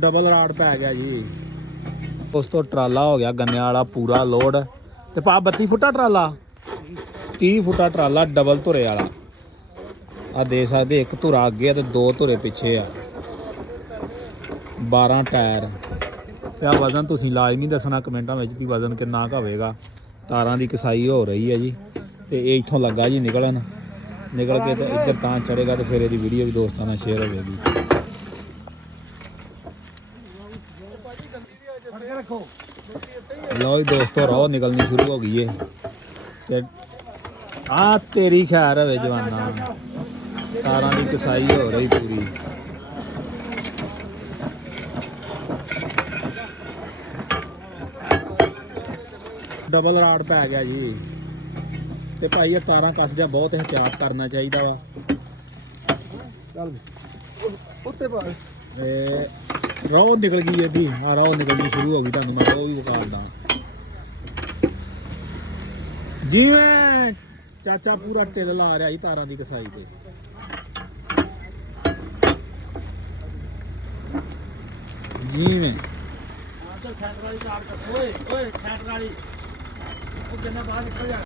Double rod पै गया जी। उस तो ट्राला हो गया गन्ने वाला पूरा लोड। ते पा 32 फुटा ट्राला 30 फुटा ट्राला डबल धुरे वाला। आ दे सकते एक धुरा अगे तो 2 धुरे पिछे आ। 12 टायर ते आ वजन तुसीं लाजमी दसना कमेंटां विच कि वजन किन्ना क होवेगा। तारां दी कसाई हो रही है जी। ते ये इत्थों लगा जी निकलन। निकल के तो इधर तां चढ़ेगा तो फिर ये वीडियो भी दोस्तों नाल शेयर होगी। लो जी दोस्तों रो निकलनी शुरू हो गई है। ते आ तेरी खैर है जवाना। तारां दी कसाई हो रही पूरी। डबल राड पै गया जी। ते भाई ये तारां कसदियां बहुत एहतियात करना चाहिए वा। रौ निकल गई है भी। हाँ रौ निकलनी शुरू हो गई। तुहानू मैं रौ भी विखालदा जिवें चाचा पूरा ढिल ला रहा जी तारां दी कसाई ते। जिवें